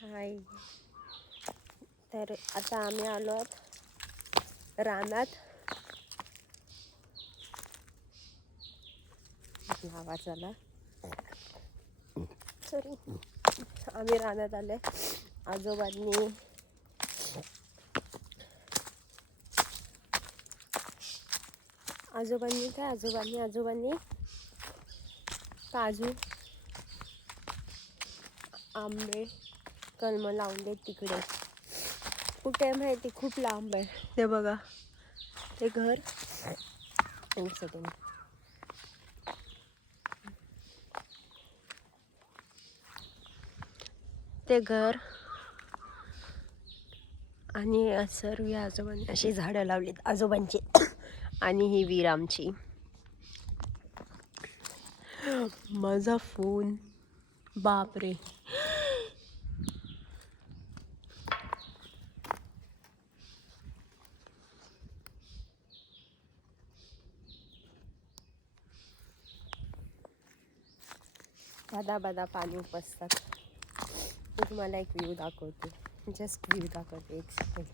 हाय. तर आता आम्ही आलो आहोत रानात. आवाजाला सॉरी. आम्ही रानात आले. आजोबांनी काजू आंबे कलम लावले तिकडे. कुठे माहिती, खूप लांब आहे ते. बघा ते घर. एक सेकंड. ते घर आणि सर्व आजोबांनी अशी झाडं लावलीत आजोबांची. आणि ही विहीर आमची. माझा फोन, बापरे. बदा पाणी उपसतात. मी तुम्हाला एक व्ह्यू दाखवते. जस्ट व्ह्यू दाखवते. एक सेकंड.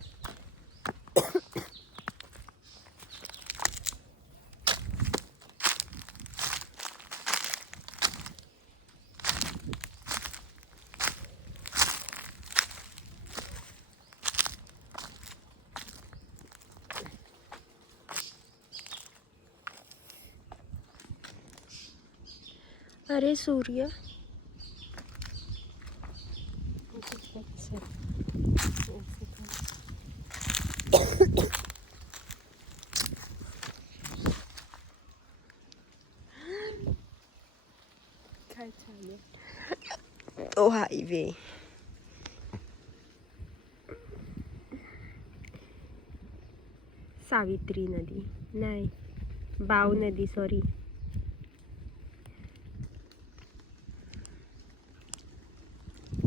अरे सूर्य. काय चालू? तो हायवे. सावित्री नदी नाही, बाव नदी. सॉरी.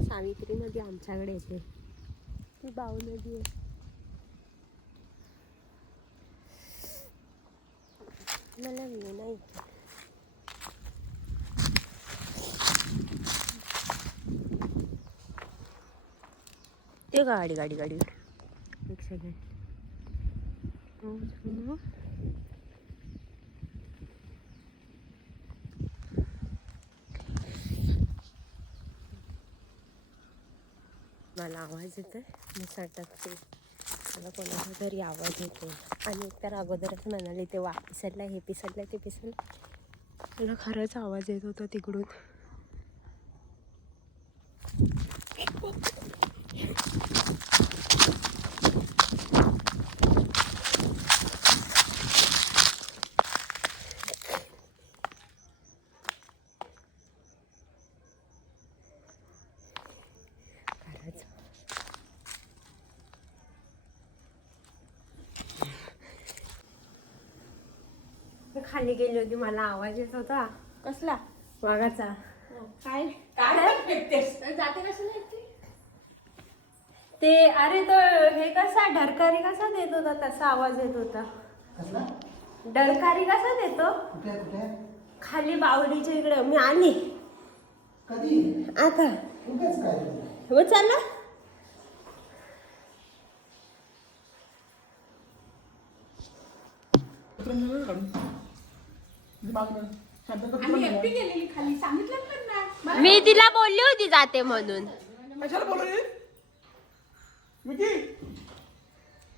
सावित्री नदी आमच्याकडे येते. ती बाव नदी आहे. मला व्ह्यू नाही. ते गाडी. एक सेकंड. मला आवाज येतोय. मी सटकते. मला कोणाचा तरी आवाज येतो. आणि एकतर अगोदरच म्हणाले ते पिसडला, हे पिसडलं, ते पिसडलं. मला खरंच आवाज येत होता तिकडून. खाली गेली होती, मला आवाज येत होता. कसला? वाघाचा. काय जाते कसं ते अरे तो हे कसा ढरकारी कसा देत होता तसा आवाज येत होता. ढरकारी कसा देतो? खाली बावडीच्या इकडे मी आली. कधी? आता हो चालला. मी तिला बोलली होती जाते म्हणून. कशाला बोलवली? मिकी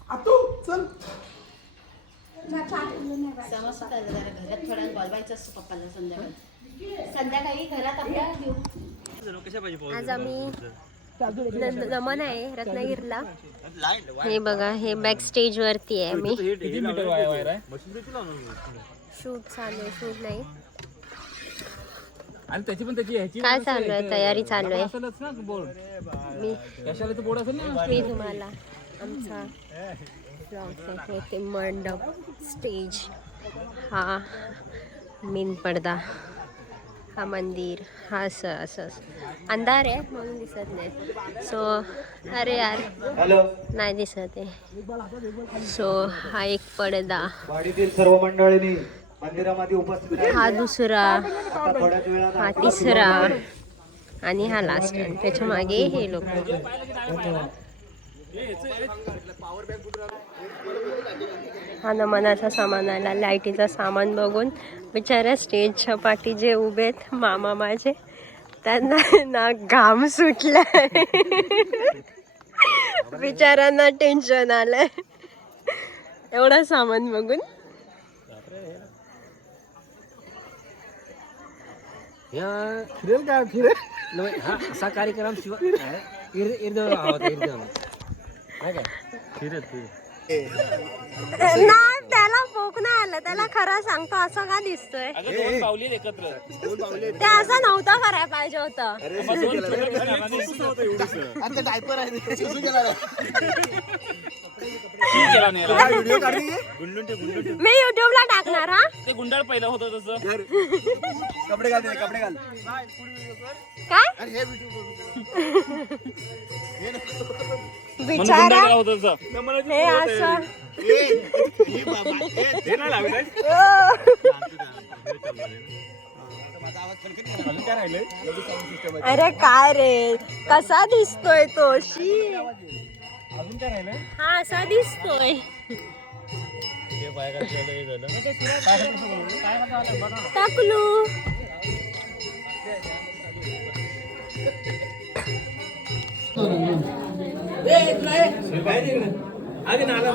आतू चल. समजतं का जरा घरात थोडा बोलवायचं असतं पप्पाला संध्याकाळी घरात आपल्या घेऊ. आज आम्ही नमन आहे रत्नागिरीला. हे बघा, हे बॅक स्टेज वरती आहे. मी शूट चालू आहे. शूट नाही, आणि त्याची पण त्याची काय चालू आहे, तयारी चालू आहे. मी तुम्हाला आमचा ब्लॉग दाखवते. मंडप, स्टेज, हा मेन पडदा, हा मंदिर, हा असं अंधार आहे म्हणून दिसत नाही. सो अरे यार नाही दिसत आहे. सो हा एक पडदा, वाडीतील सर्व मंडळींनी मंदिरामध्ये उपस्थित हा दुसरा, हा तिसरा, आणि हा लास्ट आणि त्याच्या मागे हे लोक. हा नमनाचा सामान आला. लाईटीचा सामान बघून बिचाऱ्या स्टेजच्या पाठी जे उभे आहेत मामा माझे, त्यांना ना घाम सुटलाय. बिचाऱ्यांना टेन्शन आलंय एवढं सामान बघून. फिरेल का फिरेल हा असा कार्यक्रम ना त्याला भूक नाही आलं, त्याला खरं सांगतो असं का दिसतोय. ते असं नव्हतं करायला पाहिजे होतं. डायपर आहे मी युट्यूबला टाकणार. हा ते गुंडाळ पहिलं होतं तसं. कपडे घाल कपडे घाल काय बिचारा होतं तसं. हे असं. अरे काय रे, कसा दिसतोय तो. शी, हा असा दिसतोय. टाकलू नाला